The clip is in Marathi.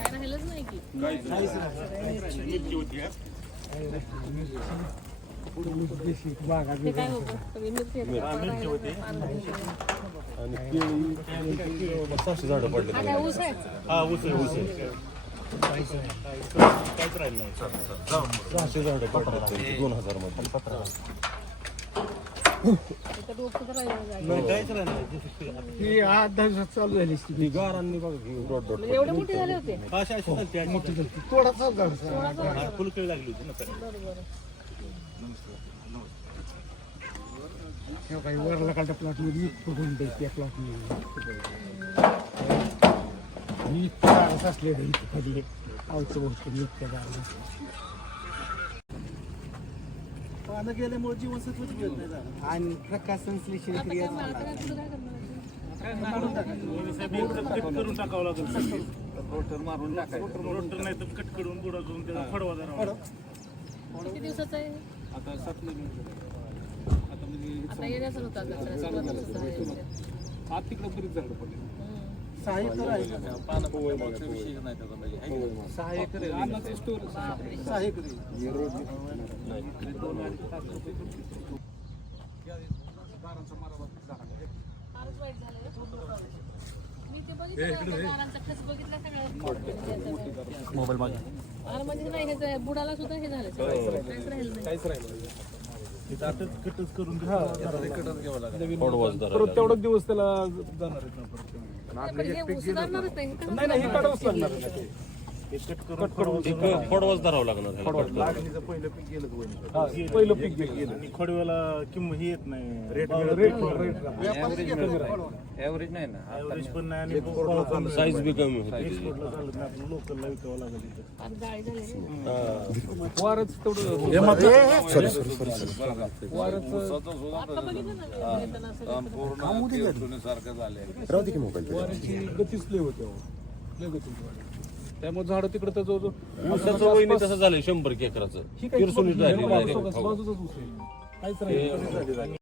काय राहिलंच नाही की ते काय होतं सगळी मिरची आणि केळी 600 झाडं पडले. काय ऊस आहे हा ऊस आहे. काहीच राहिलं नाही. 600 झाडं पडले 2000 मध्ये. इथं डोकं तर राहिलं नाही काहीच राहिलं नाही. ही 8-10 दिवसात चालू झाली असती. ती गारांनी बघा डॉट म्हणजे एवढे मोठे झाले होते मोठी झाली. थोडासा झाड फुलकळी लागली होती ना. बरोबर काही वरला काढत्या प्लॉट मध्ये फुटून द्यायची त्या प्लॉट मध्ये झाडच असले खाली आवचं बहुतं इतक्या झाड पानं गेल्यामुळे जीवनसत्वच मिळत नाही झालं. आणि प्रकाश संश्लेषण क्रिया करून टाकावं लागेल. रोटर मारून टाकायचं. रोटर नाही तर कट करून गुडा करून त्याला फडवा धरावा. किती दिवसाचं आहे आता 7 महिने आता येण्याचं होतं आत तिकडे बरीच झाडं पडली. 6 एकर आहे. 6 एकर आहे. अन्नाचं स्टोर 6 एकर आहे. फारच वाईट झालं मी ते बघितलं गारांचा खच बघितला सगळ्या मोबाईल मागे. अरे म्हणजे नाही हे बुडाला सुद्धा हे झालं काहीच राहिलं नाही. काहीच राहिलं नाही. कटच करून परत तेवढाच दिवस त्याला जाणार आहेत. पण हे ऊस सुधारणारच नाही नाही हे काढावंच लागणार आहे. फडवाच धरावं लागणार. लागणीचं पहिलं पीक गेलं वहिनी. पहिलं पीक गेलं आणि खोडव्याला किंमत ही येत नाही. रेट ॲव्हरेज नाही ना. ॲव्हरेज पण नाही आणि साईज बी कमी होती. एक्सपोर्टला चालत नाही. आपण लोकलला विकावं लागेल इथं. आणि जाळी झाली वारच तेवढं आता बघितलं ना येताना वाऱ्याची गतीच लय होते लय गती त्यामुळे झाडं तिकडे तर जो ऊसाचं वहिनी तसं झालं 100 एकराचं. किरसुनीत झाली. बाजूचाच ऊस आहे काहीच राहिलं